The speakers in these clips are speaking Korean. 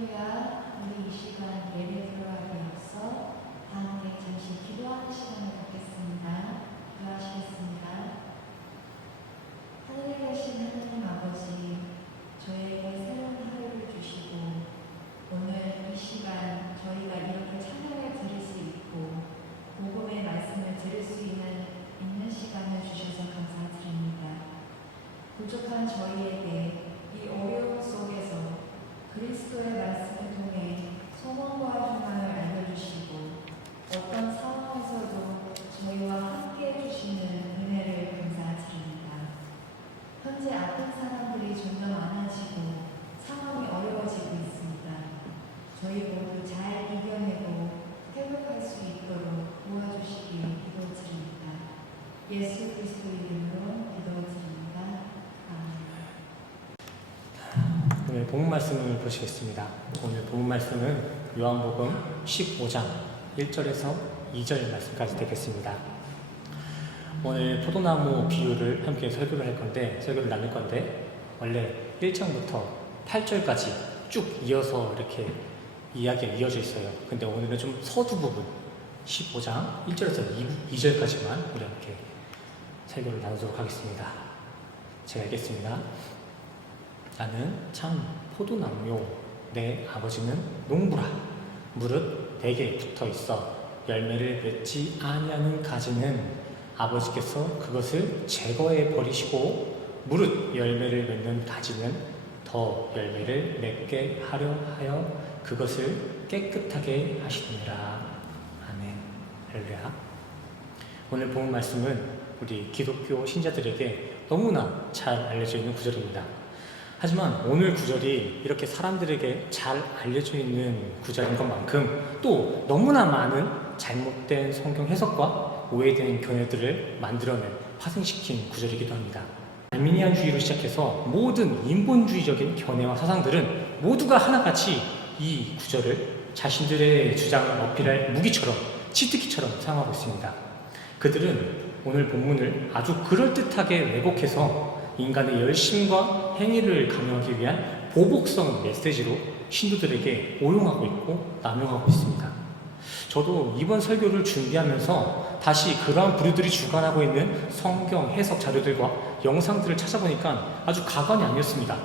할렐루야. 우리 이 시간 예배 들어가기 앞서 다 함께 잠시 기도하는 시간을 갖겠습니다. 기도하시겠습니다. 하늘에 계신 하나님 아버지, 저에게 새로운 하루를 주시고 오늘 이 시간 저희가 이렇게 찬양을 들을 수 있고 복음의 말씀을 들을 수 있는 시간을 주셔서 감사드립니다. 부족한 저희에게 이 어려움 속에서 그리스도의 말씀을 통해 소망과 희망을 알려주시고 어떤 상황에서도 저희와 함께 해주시는 은혜를 감사드립니다. 현재 아픈 사람들이 점점 많아지고 상황이 어려워지고 있습니다. 저희 모두 잘 이겨내고 회복할 수 있도록 도와주시길 기도드립니다. 예수 그리스도 이름으로 기도드립니다. 오늘 본문 말씀을 보시겠습니다. 오늘 본문 말씀은 요한복음 15장 1절에서 2절 말씀까지 되겠습니다. 오늘 포도나무 비유를 함께 설교를 나눌 건데 원래 1장부터 8절까지 쭉 이어서 이렇게 이야기가 이어져 있어요. 근데 오늘은 좀 서두 부분 15장 1절에서 2절까지만 우리 함께 설교를 나누도록 하겠습니다. 제가 읽겠습니다. 나는 참 포도나무요 내 아버지는 농부라. 무릇 내게 붙어 있어 열매를 맺지 아니하는 가지는 아버지께서 그것을 제거해 버리시고 무릇 열매를 맺는 가지는 더 열매를 맺게 하려 하여 그것을 깨끗하게 하시느니라. 아멘. 할렐루야. 오늘 본 말씀은 우리 기독교 신자들에게 너무나 잘 알려져 있는 구절입니다. 하지만 오늘 구절이 이렇게 사람들에게 잘 알려져 있는 구절인 것만큼 또 너무나 많은 잘못된 성경 해석과 오해된 견해들을 만들어낸 파생시킨 구절이기도 합니다. 알미니안주의로 시작해서 모든 인본주의적인 견해와 사상들은 모두가 하나같이 이 구절을 자신들의 주장을 어필할 무기처럼 치트키처럼 사용하고 있습니다. 그들은 오늘 본문을 아주 그럴듯하게 왜곡해서 인간의 열심과 행위를 강요하기 위한 보복성 메시지로 신도들에게 오용하고 있고 남용하고 있습니다. 저도 이번 설교를 준비하면서 다시 그러한 부류들이 주관하고 있는 성경 해석 자료들과 영상들을 찾아보니까 아주 가관이 아니었습니다.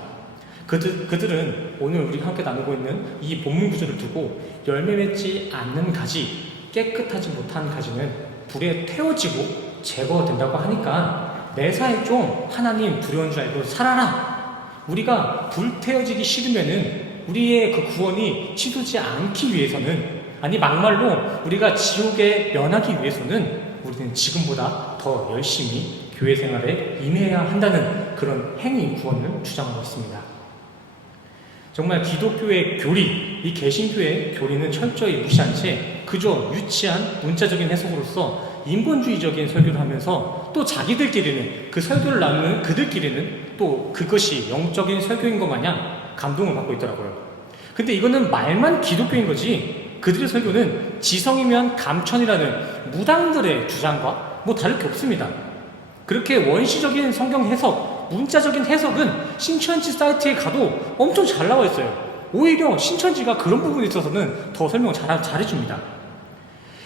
그들은 오늘 우리가 함께 나누고 있는 이 본문 구절을 두고 열매 맺지 않는 가지, 깨끗하지 못한 가지는 불에 태워지고 제거된다고 하니까 매사에 좀 하나님 두려운 줄 알고 살아라. 우리가 불태워지기 싫으면은 우리의 그 구원이 치솟지 않기 위해서는, 아니 막말로 우리가 지옥에 면하기 위해서는 우리는 지금보다 더 열심히 교회 생활에 임해야 한다는 그런 행위 구원을 주장하고 있습니다. 정말 기독교의 교리, 이 개신교의 교리는 철저히 무시한 채 그저 유치한 문자적인 해석으로서 인본주의적인 설교를 하면서 또 자기들끼리는 그 설교를 나누는 그들끼리는 또 그것이 영적인 설교인 것 마냥 감동을 받고 있더라고요. 근데 이거는 말만 기독교인 거지 그들의 설교는 지성이면 감천이라는 무당들의 주장과 뭐 다를 게 없습니다. 그렇게 원시적인 성경 해석, 문자적인 해석은 신천지 사이트에 가도 엄청 잘 나와 있어요. 오히려 신천지가 그런 부분에 있어서는 더 설명을 잘해줍니다.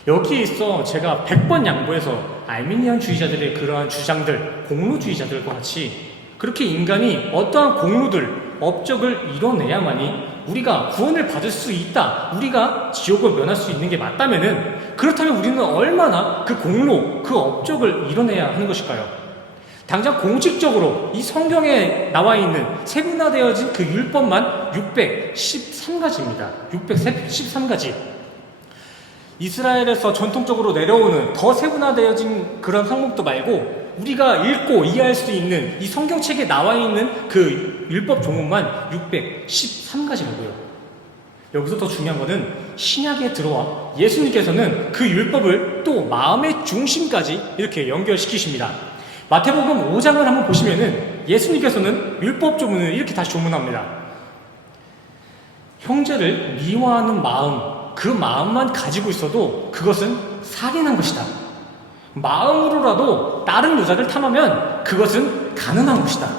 여기에 있어 제가 100번 양보해서 알미니안주의자들의 그러한 주장들, 공로주의자들과 같이 그렇게 인간이 어떠한 공로들, 업적을 이뤄내야만이 우리가 구원을 받을 수 있다, 우리가 지옥을 면할 수 있는 게 맞다면은 그렇다면 우리는 얼마나 그 공로, 그 업적을 이뤄내야 하는 것일까요? 당장 공식적으로 이 성경에 나와 있는 세분화되어진 그 율법만 613가지입니다. 613가지. 이스라엘에서 전통적으로 내려오는 더 세분화되어진 그런 항목도 말고 우리가 읽고 이해할 수 있는 이 성경책에 나와 있는 그 율법 종목만 613가지라고요. 여기서 더 중요한 것은 신약에 들어와 예수님께서는 그 율법을 또 마음의 중심까지 이렇게 연결시키십니다. 마태복음 5장을 한번 보시면은 예수님께서는 율법 조문을 이렇게 다시 조문합니다. 형제를 미워하는 마음, 그 마음만 가지고 있어도 그것은 살인한 것이다. 마음으로라도 다른 여자를 탐하면 그것은 가늠한 것이다.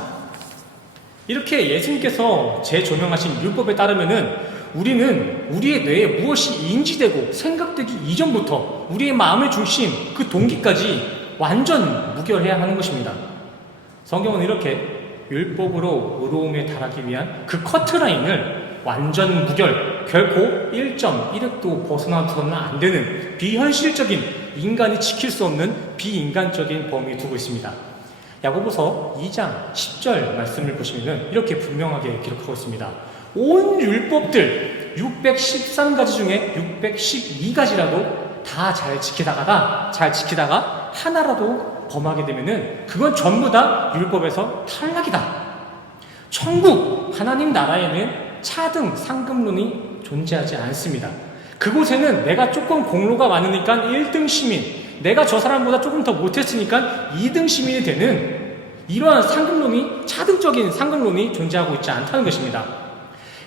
이렇게 예수님께서 재조명하신 율법에 따르면은 우리는 우리의 뇌에 무엇이 인지되고 생각되기 이전부터 우리의 마음의 중심, 그 동기까지 완전 무결해야 하는 것입니다. 성경은 이렇게 율법으로 의로움에 달하기 위한 그 커트라인을 완전 무결, 결코 1.1획도 벗어나서는 안 되는 비현실적인, 인간이 지킬 수 없는 비인간적인 범위에 두고 있습니다. 야고보서 2장 10절 말씀을 보시면 이렇게 분명하게 기록하고 있습니다. 온 율법들 613가지 중에 612가지라도 다 잘 지키다가 하나라도 범하게 되면은 그건 전부 다 율법에서 탈락이다. 천국, 하나님 나라에는 차등, 상급론이 존재하지 않습니다. 그곳에는 내가 조금 공로가 많으니까 1등 시민, 내가 저 사람보다 조금 더 못했으니까 2등 시민이 되는 이러한 상급론이, 차등적인 상급론이 존재하고 있지 않다는 것입니다.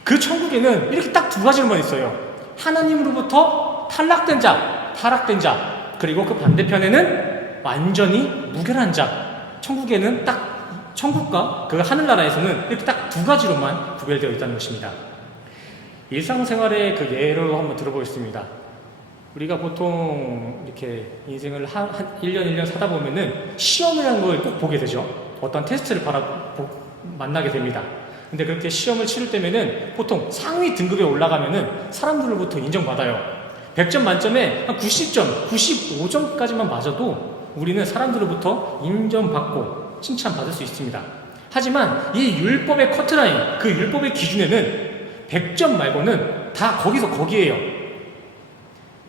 그 천국에는 이렇게 딱 두 가지로만 있어요. 하나님으로부터 탈락된 자, 타락된 자, 그리고 그 반대편에는 완전히 무결한 자. 천국에는 딱, 천국과 그 하늘나라에서는 이렇게 딱 두 가지로만 구별되어 있다는 것입니다. 일상생활의 그 예로 한번 들어보겠습니다. 우리가 보통 이렇게 인생을 한 1년 1년 사다 보면은 시험이라는 걸 꼭 보게 되죠. 어떤 테스트를 만나게 됩니다. 근데 그렇게 시험을 치를 때면은 보통 상위 등급에 올라가면은 사람들로부터 인정받아요. 100점 만점에 한 90점, 95점까지만 맞아도 우리는 사람들로부터 인정받고 칭찬받을 수 있습니다. 하지만 이 율법의 커트라인, 그 율법의 기준에는 100점 말고는 다 거기서 거기에요.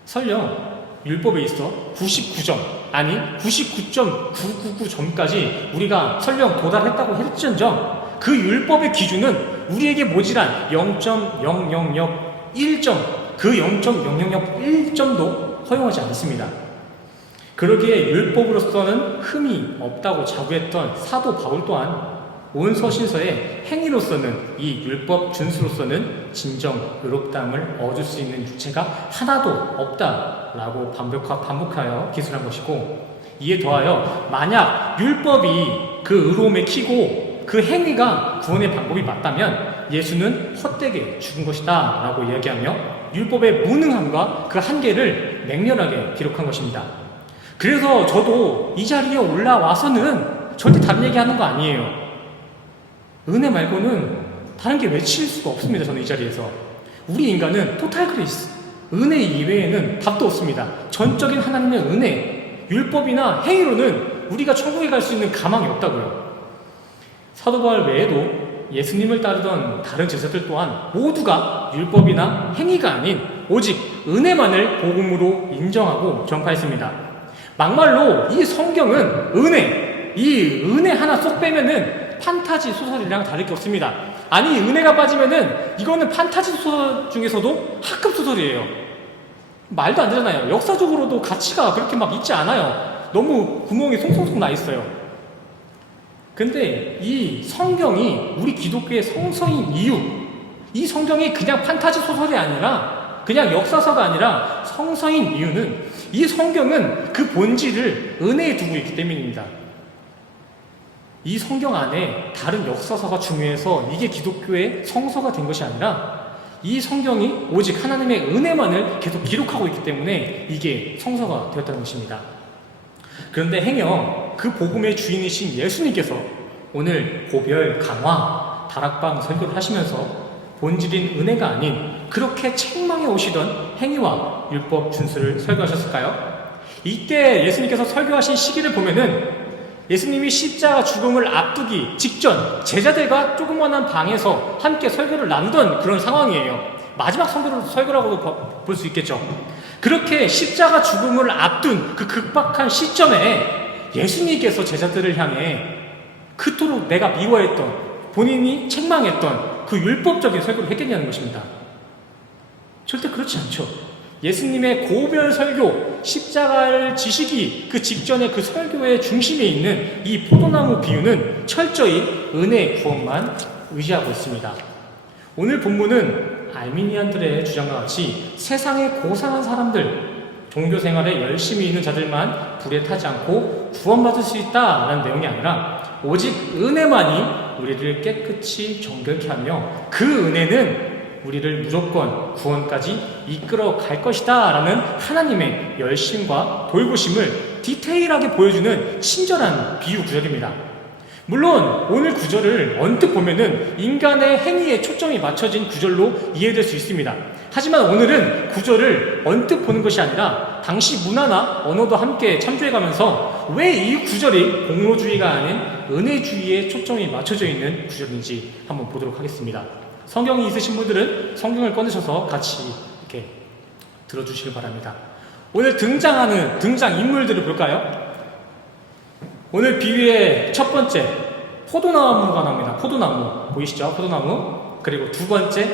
설령 율법에 있어 99점, 아니 99.999점까지 우리가 설령 도달했다고 할지언정 그 율법의 기준은 우리에게 모자란 0.0001점, 그 0.0001점도 허용하지 않습니다. 그러기에 율법으로서는 흠이 없다고 자부했던 사도 바울 또한 온 서신서의 행위로서는, 이 율법 준수로서는 진정 의롭다함을 얻을 수 있는 유체가 하나도 없다라고 반복하여 기술한 것이고, 이에 더하여 만약 율법이 그 의로움의 키고 그 행위가 구원의 방법이 맞다면 예수는 헛되게 죽은 것이다 라고 이야기하며 율법의 무능함과 그 한계를 맹렬하게 기록한 것입니다. 그래서 저도 이 자리에 올라와서는 절대 다른 얘기하는 거 아니에요. 은혜 말고는 다른 게 외칠 수가 없습니다. 저는 이 자리에서 우리 인간은 토탈 그레이스, 은혜 이외에는 답도 없습니다. 전적인 하나님의 은혜, 율법이나 행위로는 우리가 천국에 갈 수 있는 가망이 없다고요. 사도 바울 외에도 예수님을 따르던 다른 제자들 또한 모두가 율법이나 행위가 아닌 오직 은혜만을 복음으로 인정하고 전파했습니다. 막말로 이 성경은 은혜, 이 은혜 하나 쏙 빼면은 판타지 소설이랑 다를 게 없습니다. 아니, 은혜가 빠지면은 이거는 판타지 소설 중에서도 하급 소설이에요. 말도 안 되잖아요. 역사적으로도 가치가 그렇게 막 있지 않아요. 너무 구멍이 송송송 나 있어요. 근데 이 성경이 우리 기독교의 성서인 이유, 이 성경이 그냥 판타지 소설이 아니라 그냥 역사서가 아니라 성서인 이유는 이 성경은 그 본질을 은혜에 두고 있기 때문입니다. 이 성경 안에 다른 역사서가 중요해서 이게 기독교의 성서가 된 것이 아니라 이 성경이 오직 하나님의 은혜만을 계속 기록하고 있기 때문에 이게 성서가 되었다는 것입니다. 그런데 행여 그 복음의 주인이신 예수님께서 오늘 고별, 강화, 다락방 설교를 하시면서 본질인 은혜가 아닌 그렇게 책망해 오시던 행위와 율법 준수를 설교하셨을까요? 이때 예수님께서 설교하신 시기를 보면은 예수님이 십자가 죽음을 앞두기 직전 제자들과 조그만한 방에서 함께 설교를 나누던 그런 상황이에요. 마지막 설교라고도 볼 수 있겠죠. 그렇게 십자가 죽음을 앞둔 그 급박한 시점에 예수님께서 제자들을 향해 그토록 내가 미워했던, 본인이 책망했던 그 율법적인 설교를 했겠냐는 것입니다. 절대 그렇지 않죠. 예수님의 고별 설교, 십자가를 지시기 그 직전에 그 설교의 중심에 있는 이 포도나무 비유는 철저히 은혜의 구원만 의지하고 있습니다. 오늘 본문은 알미니안들의 주장과 같이 세상에 고상한 사람들, 종교 생활에 열심히 있는 자들만 불에 타지 않고 구원받을 수 있다라는 내용이 아니라 오직 은혜만이 우리를 깨끗이 정결케 하며 그 은혜는 우리를 무조건 구원까지 이끌어 갈 것이다 라는 하나님의 열심과 돌보심을 디테일하게 보여주는 친절한 비유 구절입니다. 물론 오늘 구절을 언뜻 보면은 인간의 행위에 초점이 맞춰진 구절로 이해될 수 있습니다. 하지만 오늘은 구절을 언뜻 보는 것이 아니라 당시 문화나 언어도 함께 참조해가면서 왜 이 구절이 공로주의가 아닌 은혜주의에 초점이 맞춰져 있는 구절인지 한번 보도록 하겠습니다. 성경이 있으신 분들은 성경을 꺼내셔서 같이 이렇게 들어주시길 바랍니다. 오늘 등장하는 등장인물들을 볼까요? 오늘 비유의 첫 번째 포도나무가 나옵니다. 포도나무 보이시죠? 포도나무. 그리고 두 번째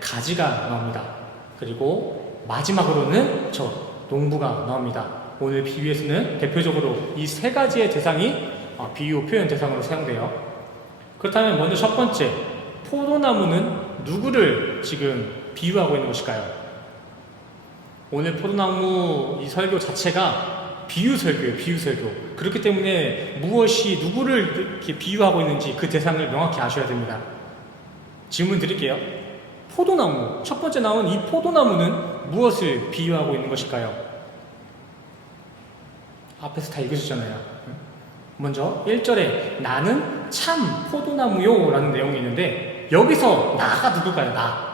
가지가 나옵니다. 그리고 마지막으로는 저 농부가 나옵니다. 오늘 비유에서는 대표적으로 이 세 가지의 대상이 비유 표현 대상으로 사용돼요. 그렇다면 먼저 첫 번째 포도나무는 누구를 지금 비유하고 있는 것일까요? 오늘 포도나무 이 설교 자체가 비유 설교예요. 비유 설교. 그렇기 때문에 무엇이 누구를 이렇게 비유하고 있는지 그 대상을 명확히 아셔야 됩니다. 질문 드릴게요. 포도나무, 첫 번째 나온 이 포도나무는 무엇을 비유하고 있는 것일까요? 앞에서 다 읽으셨잖아요. 먼저 1절에 나는 참 포도나무요 라는 내용이 있는데 여기서 나가 누굴까요? 나.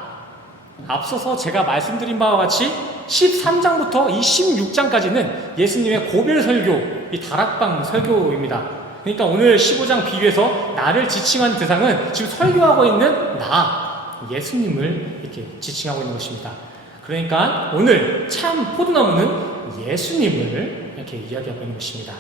앞서서 제가 말씀드린 바와 같이 13장부터 이 16장까지는 예수님의 고별 설교, 이 다락방 설교입니다. 그러니까 오늘 15장 비유에서 나를 지칭하는 대상은 지금 설교하고 있는 나, 예수님을 이렇게 지칭하고 있는 것입니다. 그러니까 오늘 참 포도나무는 예수님을 이렇게 이야기하고 있는 것입니다.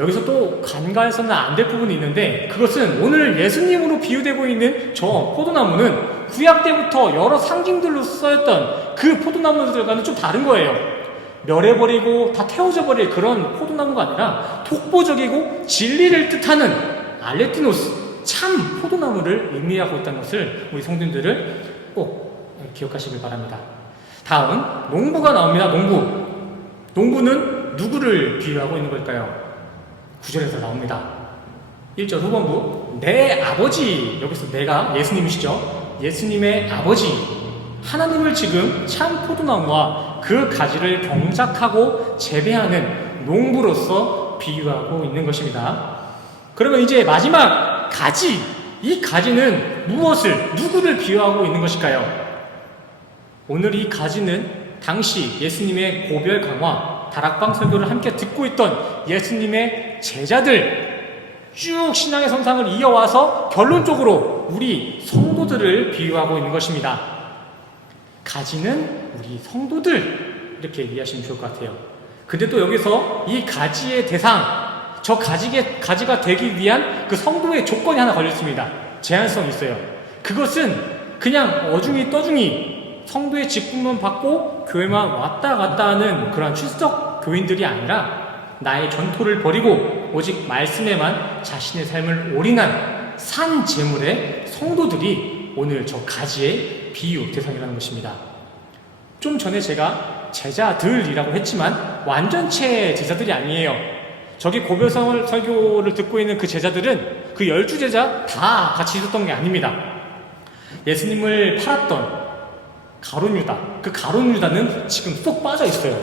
여기서 또 간과해서는 안 될 부분이 있는데 그것은 오늘 예수님으로 비유되고 있는 저 포도나무는 구약 때부터 여러 상징들로 쓰였던 그 포도나무들과는 좀 다른 거예요. 멸해버리고 다 태워져 버릴 그런 포도나무가 아니라 독보적이고 진리를 뜻하는 알레티노스 참 포도나무를 의미하고 있다는 것을 우리 성도님들을 꼭 기억하시길 바랍니다. 다음 농부가 나옵니다. 농부는 누구를 비유하고 있는 걸까요? 9절에서 나옵니다. 1절 후반부 내 아버지, 여기서 내가 예수님이시죠. 예수님의 아버지 하나님을 지금 참 포도나무와 그 가지를 경작하고 재배하는 농부로서 비유하고 있는 것입니다. 그러면 이제 마지막 가지, 이 가지는 누구를 비유하고 있는 것일까요? 오늘 이 가지는 당시 예수님의 고별 강화 다락방 설교를 함께 듣고 있던 예수님의 제자들 쭉 신앙의 선상을 이어와서 결론적으로 우리 성도들을 비유하고 있는 것입니다. 가지는 우리 성도들 이렇게 이해하시면 좋을 것 같아요. 근데 또 여기서 이 가지의 대상, 저 가지가 되기 위한 그 성도의 조건이 하나 걸렸습니다. 제한성이 있어요. 그것은 그냥 어중이 떠중이 성도의 직분만 받고 교회만 왔다 갔다 하는 그런 출석 교인들이 아니라 나의 전토를 버리고 오직 말씀에만 자신의 삶을 올인한 산 제물의 성도들이 오늘 저 가지의 비유 대상이라는 것입니다. 좀 전에 제가 제자들이라고 했지만 완전체 제자들이 아니에요. 저기 고별성 설교를 듣고 있는 그 제자들은 그 12제자 다 같이 있었던 게 아닙니다. 예수님을 팔았던 가룟 유다, 그 가룟 유다는 지금 쏙 빠져 있어요.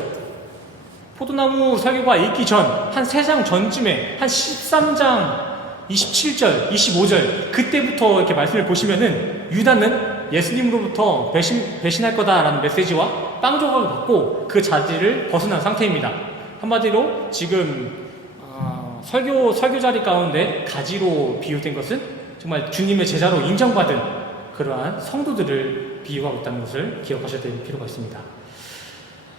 포도나무 설교가 있기 전 한 3장 전쯤에 한 13장 27절, 25절 그때부터 이렇게 말씀을 보시면은 유다는 예수님으로부터 배신할 거다라는 메시지와 빵 조각을 받고 그 자리를 벗어난 상태입니다. 한마디로 지금 설교 자리 가운데 가지로 비유된 것은 정말 주님의 제자로 인정받은 그러한 성도들을 비유하고 있다는 것을 기억하셔야 될 필요가 있습니다.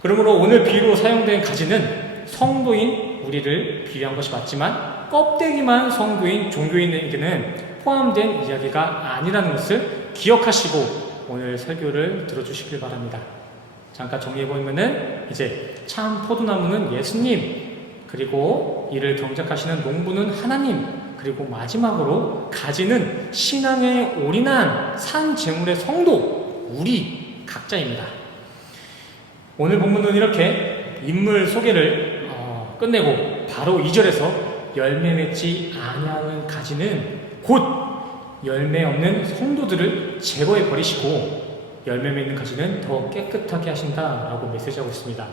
그러므로 오늘 비유로 사용된 가지는 성도인 우리를 비유한 것이 맞지만 껍데기만 성도인 종교인에게는 포함된 이야기가 아니라는 것을 기억하시고 오늘 설교를 들어주시길 바랍니다. 잠깐 정리해보면은 이제 참 포도나무는 예수님, 그리고 이를 경작하시는 농부는 하나님, 그리고 마지막으로 가지는 신앙에 올인한 산 제물의 성도, 우리 각자입니다. 오늘 본문은 이렇게 인물 소개를 끝내고 바로 2절에서 열매 맺지 아니하는 가지는 곧 열매 없는 성도들을 제거해 버리시고 열매 맺는 가지는 더 깨끗하게 하신다라고 메시지하고 있습니다.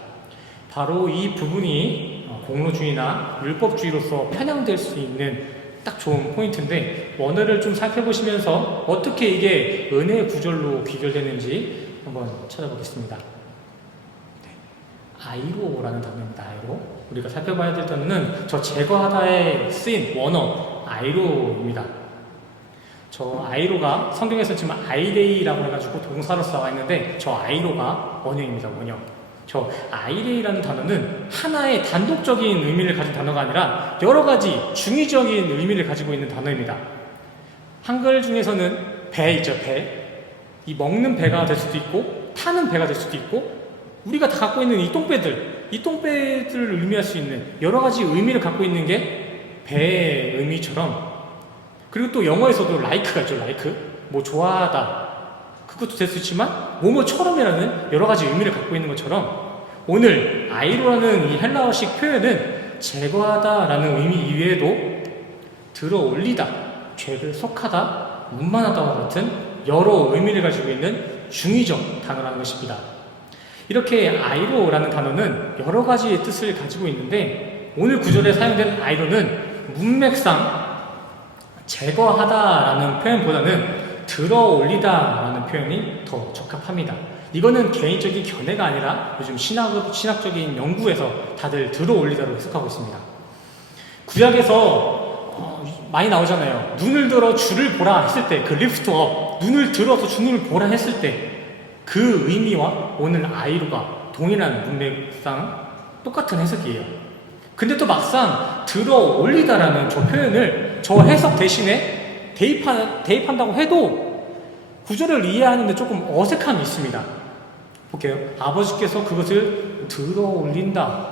바로 이 부분이 공로주의나 율법주의로서 편향될 수 있는 딱 좋은 포인트인데, 원어를 좀 살펴보시면서 어떻게 이게 은혜의 구절로 귀결되는지 한번 찾아보겠습니다. 아이로라는 단어입니다. 아이로. 우리가 살펴봐야 될 단어는 저 제거하다에 쓰인 원어 아이로입니다. 저 아이로가 성경에서 지금 아이레이라고 해가지고 동사로서 나와 있는데, 저 아이로가 원형입니다. 원형. 저 아이레이라는 단어는 하나의 단독적인 의미를 가진 단어가 아니라 여러 가지 중의적인 의미를 가지고 있는 단어입니다. 한글 중에서는 배 있죠, 배. 이 먹는 배가 될 수도 있고 타는 배가 될 수도 있고, 우리가 다 갖고 있는 이 똥배들을 의미할 수 있는 여러 가지 의미를 갖고 있는 게 배의 의미처럼, 그리고 또 영어에서도 like가 있죠, like. 뭐 좋아하다, 그것도 될 수 있지만 뭐뭐처럼이라는 여러 가지 의미를 갖고 있는 것처럼, 오늘 아이로라는 이 헬라어식 표현은 제거하다라는 의미 이외에도 들어올리다, 죄를 속하다, 문만하다와 같은 여러 의미를 가지고 있는 중의적 단어라는 것입니다. 이렇게 아이로라는 단어는 여러 가지의 뜻을 가지고 있는데, 오늘 구절에 사용된 아이로는 문맥상 제거하다라는 표현보다는 들어올리다라는 표현이 더 적합합니다. 이거는 개인적인 견해가 아니라 요즘 신학적인 연구에서 다들 들어올리다로 해석하고 있습니다. 구약에서 많이 나오잖아요. 눈을 들어 주를 보라 했을 때, 그 lift up, 눈을 들어서 주를 보라 했을 때 그 의미와 오늘 아이로가 동일한 문맥상 똑같은 해석이에요. 근데 또 막상 들어올리다라는 저 표현을 저 해석 대신에 대입한다고 해도 구절을 이해하는데 조금 어색함이 있습니다. 볼게요. 아버지께서 그것을 들어올린다.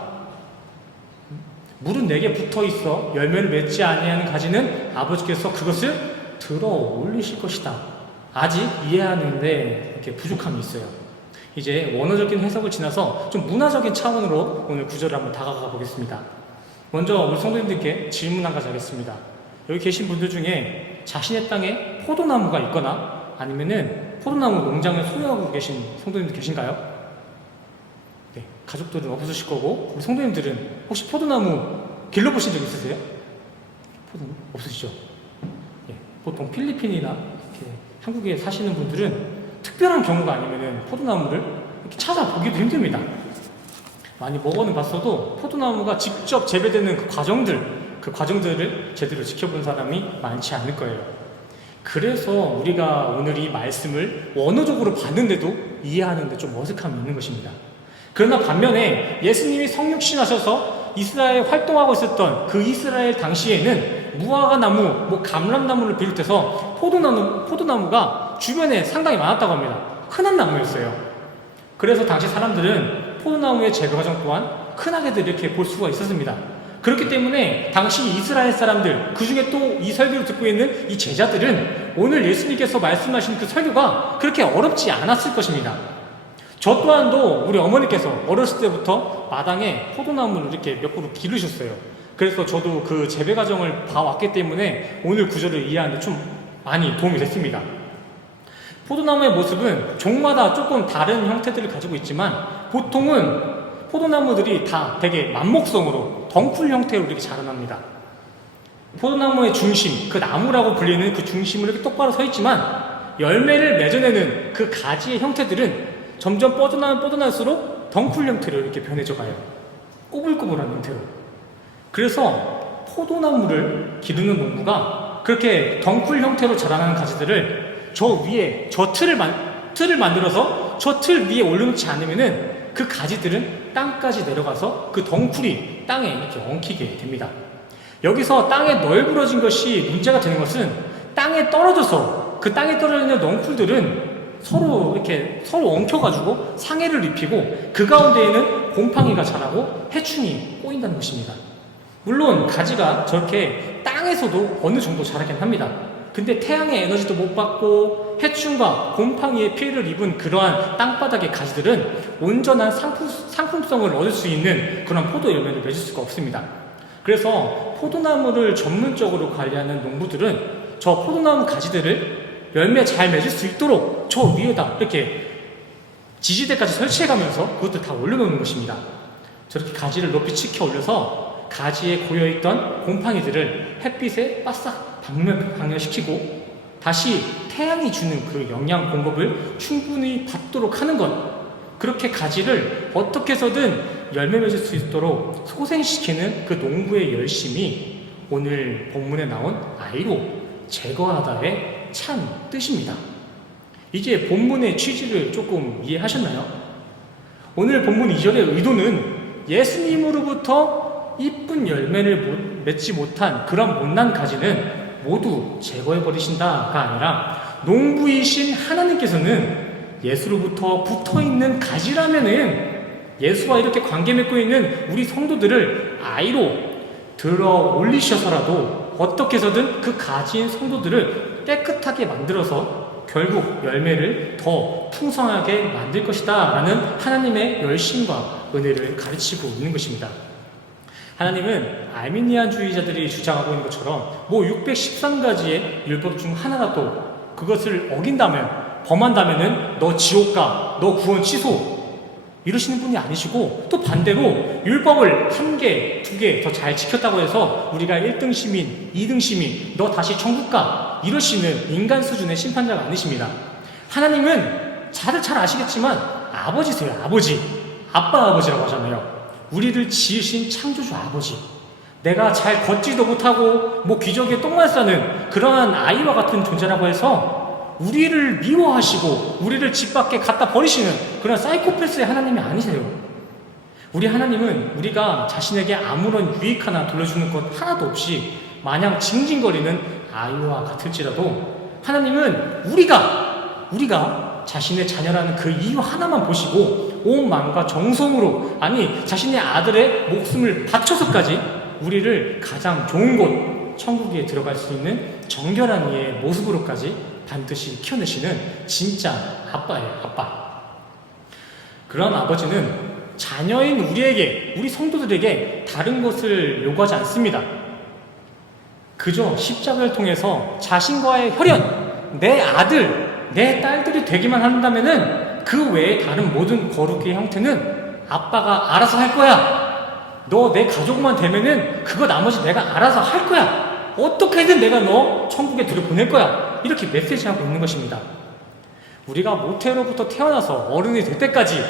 물은 내게 붙어있어 열매를 맺지 아니하는 가지는 아버지께서 그것을 들어올리실 것이다. 아직 이해하는데 이렇게 부족함이 있어요. 이제 원어적인 해석을 지나서 좀 문화적인 차원으로 오늘 구절을 한번 다가가 보겠습니다. 먼저 우리 성도님들께 질문 한 가지 하겠습니다. 여기 계신 분들 중에 자신의 땅에 포도나무가 있거나 아니면은 포도나무 농장을 소유하고 계신 성도님들 계신가요? 네, 가족들은 없으실 거고, 우리 성도님들은 혹시 포도나무 길러보신 적 있으세요? 포도나무 없으시죠? 예, 보통 필리핀이나 이렇게 한국에 사시는 분들은 특별한 경우가 아니면은 포도나무를 이렇게 찾아보기도 힘듭니다. 많이 먹어는 봤어도 포도나무가 직접 재배되는 그 과정들을 제대로 지켜본 사람이 많지 않을 거예요. 그래서 우리가 오늘 이 말씀을 원어적으로 봤는데도 이해하는데 좀 어색함이 있는 것입니다. 그러나 반면에 예수님이 성육신하셔서 이스라엘에 활동하고 있었던 그 이스라엘 당시에는 무화과나무, 감람나무를 비롯해서 포도나무가 주변에 상당히 많았다고 합니다. 흔한 나무였어요. 그래서 당시 사람들은 포도나무의 제거 과정 또한 흔하게도 이렇게 볼 수가 있었습니다. 그렇기 때문에 당시 이스라엘 사람들, 그 중에 또 이 설교를 듣고 있는 이 제자들은 오늘 예수님께서 말씀하신 그 설교가 그렇게 어렵지 않았을 것입니다. 저 또한도 우리 어머니께서 어렸을 때부터 마당에 포도나무를 이렇게 몇 그루 기르셨어요. 그래서 저도 그 재배 과정을 봐왔기 때문에 오늘 구절을 이해하는데 좀 많이 도움이 됐습니다. 포도나무의 모습은 종마다 조금 다른 형태들을 가지고 있지만, 보통은 포도나무들이 다 되게 만목성으로 덩쿨 형태로 이렇게 자라납니다. 포도나무의 중심, 그 나무라고 불리는 그 중심으로 이렇게 똑바로 서 있지만, 열매를 맺어내는 그 가지의 형태들은 점점 뻗어날수록 덩쿨 형태로 이렇게 변해져 가요. 꼬불꼬불한 형태로. 그래서 포도나무를 기르는 농부가 그렇게 덩쿨 형태로 자라나는 가지들을 저 위에, 틀을 만들어서 저 틀 위에 올려놓지 않으면은 그 가지들은 땅까지 내려가서 그 덩쿨이 땅에 이렇게 엉키게 됩니다. 여기서 땅에 널브러진 것이 문제가 되는 것은, 땅에 떨어져서 그 땅에 떨어지는 넝쿨들은 서로 엉켜가지고 상해를 입히고 그 가운데에는 곰팡이가 자라고 해충이 꼬인다는 것입니다. 물론 가지가 저렇게 땅에서도 어느 정도 자라긴 합니다. 근데 태양의 에너지도 못 받고 해충과 곰팡이의 피해를 입은 그러한 땅바닥의 가지들은 온전한 상품성을 얻을 수 있는 그런 포도 열매를 맺을 수가 없습니다. 그래서 포도나무를 전문적으로 관리하는 농부들은 저 포도나무 가지들을 열매 잘 맺을 수 있도록 저 위에다 이렇게 지지대까지 설치해가면서 그것도 다 올려놓는 것입니다. 저렇게 가지를 높이 치켜 올려서 가지에 고여있던 곰팡이들을 햇빛에 바싹 방열시키고 다시 태양이 주는 그 영양 공급을 충분히 받도록 하는 것, 그렇게 가지를 어떻게 해서든 열매 맺을 수 있도록 소생시키는 그 농부의 열심이 오늘 본문에 나온 아이로 제거하다의 참 뜻입니다. 이제 본문의 취지를 조금 이해하셨나요? 오늘 본문 2절의 의도는 예수님으로부터 이쁜 열매를 맺지 못한 그런 못난 가지는 모두 제거해버리신다가 아니라 농부이신 하나님께서는 예수로부터 붙어있는 가지라면은 예수와 이렇게 관계 맺고 있는 우리 성도들을 아이로 들어 올리셔서라도 어떻게 해서든 그 가지인 성도들을 깨끗하게 만들어서 결국 열매를 더 풍성하게 만들 것이다 라는 하나님의 열심과 은혜를 가르치고 있는 것입니다. 하나님은 알미니안주의자들이 주장하고 있는 것처럼 613가지의 율법 중 하나라도 그것을 어긴다면, 범한다면은 너 지옥 가, 너 구원 취소, 이러시는 분이 아니시고, 또 반대로 율법을 1개, 2개 더 잘 지켰다고 해서 우리가 1등 시민, 2등 시민, 너 다시 천국 가, 이러시는 인간 수준의 심판자가 아니십니다. 하나님은 다들 잘 아시겠지만 아버지세요. 아버지, 아빠 아버지라고 하잖아요. 우리를 지으신 창조주 아버지, 내가 잘 걷지도 못하고 기저귀에 똥만 싸는 그러한 아이와 같은 존재라고 해서 우리를 미워하시고 우리를 집 밖에 갖다 버리시는 그런 사이코패스의 하나님이 아니세요. 우리 하나님은 우리가 자신에게 아무런 유익 하나 돌려주는 것 하나도 없이 마냥 징징거리는 아이와 같을지라도 하나님은 우리가 자신의 자녀라는 그 이유 하나만 보시고 온 마음과 정성으로, 아니 자신의 아들의 목숨을 바쳐서까지 우리를 가장 좋은 곳 천국에 들어갈 수 있는 정결한 이의 모습으로까지 반드시 키워내시는 진짜 아빠예요. 아빠. 그런 아버지는 자녀인 우리에게, 우리 성도들에게 다른 것을 요구하지 않습니다. 그저 십자가를 통해서 자신과의 혈연, 내 아들, 내 딸들이 되기만 한다면은 그 외에 다른 모든 거룩의 형태는 아빠가 알아서 할 거야. 너 내 가족만 되면은 그거 나머지 내가 알아서 할 거야. 어떻게든 내가 너 천국에 들여보낼 거야. 이렇게 메시지하고 있는 것입니다. 우리가 모태로부터 태어나서 어른이 될 때까지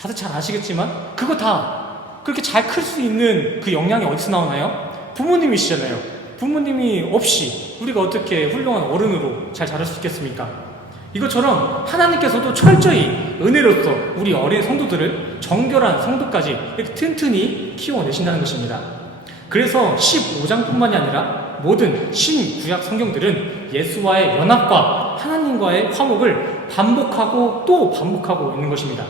다들 잘 아시겠지만 그거 다 그렇게 잘 클 수 있는 그 역량이 어디서 나오나요? 부모님이시잖아요. 부모님이 없이 우리가 어떻게 훌륭한 어른으로 잘 자랄 수 있겠습니까? 이것처럼 하나님께서도 철저히 은혜로서 우리 어린 성도들을 정결한 성도까지 이렇게 튼튼히 키워내신다는 것입니다. 그래서 15장뿐만이 아니라 모든 신구약 성경들은 예수와의 연합과 하나님과의 화목을 반복하고 또 반복하고 있는 것입니다.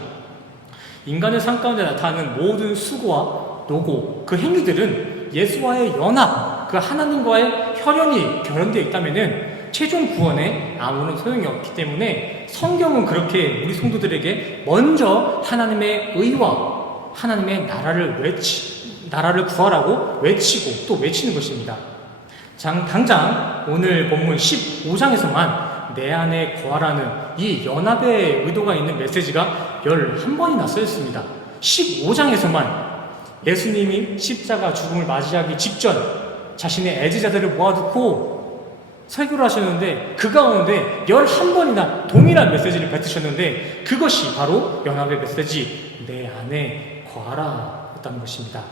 인간의 삶 가운데 나타나는 모든 수고와 노고, 그 행위들은 예수와의 연합, 그 하나님과의 혈연이 결연되어 있다면은 최종 구원에 아무런 소용이 없기 때문에 성경은 그렇게 우리 성도들에게 먼저 하나님의 의와 하나님의 나라를 구하라고 외치고 또 외치는 것입니다. 당장 오늘 본문 15장에서만 내 안에 구하라는 이 연합의 의도가 있는 메시지가 11번이나 쓰였습니다. 15장에서만 예수님이 십자가 죽음을 맞이하기 직전 자신의 애지자들을 모아두고 설교를 하셨는데 그 가운데 11번이나 동일한 메시지를 뱉으셨는데 그것이 바로 연합의 메시지, 내 안에 구하라 였다는 것입니다.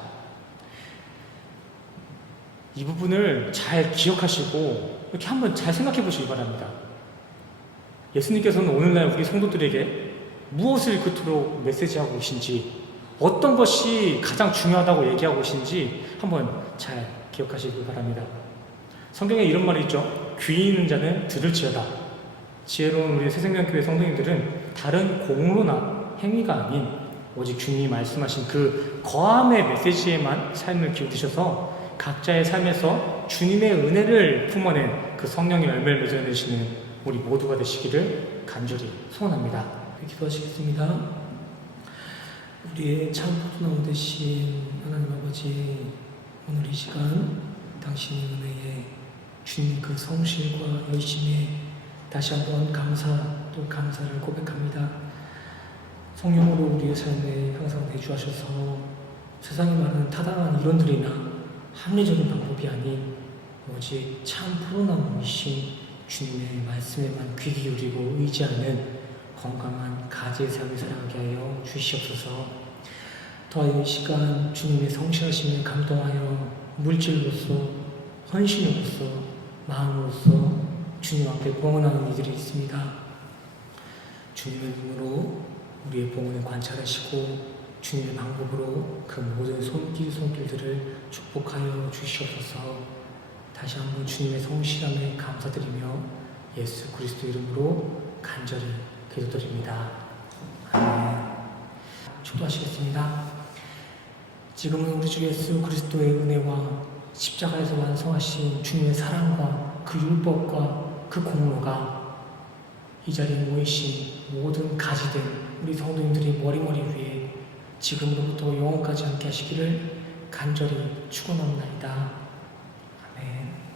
이 부분을 잘 기억하시고 이렇게 한번 잘 생각해 보시기 바랍니다. 예수님께서는 오늘날 우리 성도들에게 무엇을 그토록 메시지하고 계신지, 어떤 것이 가장 중요하다고 얘기하고 계신지 한번 잘 기억하시기 바랍니다. 성경에 이런 말이 있죠. 귀 있는 자는 들을지어다. 지혜로운 우리 새생명교회 성도님들은 다른 공로나 행위가 아닌 오직 주님이 말씀하신 그 거함의 메시지에만 삶을 기울이셔서 각자의 삶에서 주님의 은혜를 품어낸 그 성령의 열매를 맺어내시는 우리 모두가 되시기를 간절히 소원합니다. 기도하시겠습니다. 우리의 참 포도나무 되신 하나님 아버지, 오늘 이 시간 당신의 은혜에 주님의 그 성실과 열심에 다시 한번 감사를 고백합니다. 성령으로 우리의 삶에 항상 내주하셔서 세상에 많은 타당한 이론들이나 합리적인 방법이 아닌 오직 참 푸르나무이신 주님의 말씀에만 귀 기울이고 의지하는 건강한 가지의 삶을 살아가게 하여 주시옵소서. 또한 이 시간 주님의 성실하심에 감동하여 물질로서 헌신으로서 마음으로서 주님 앞에 봉헌하는 이들이 있습니다. 주님의 눈으로 우리의 봉헌을 관찰하시고 주님의 방법으로 그 모든 손길들을 축복하여 주시옵소서. 다시 한번 주님의 성실함에 감사드리며 예수 그리스도 이름으로 간절히 기도드립니다. 아멘. 축도하시겠습니다. 지금은 우리 주 예수 그리스도의 은혜와 십자가에서 완성하신 주님의 사랑과 그 율법과 그 공로가 이 자리에 모이신 모든 가지된 우리 성도님들이 머리머리 위에 지금으로부터 영원까지 함께 하시기를 간절히 축원합니다. 아멘.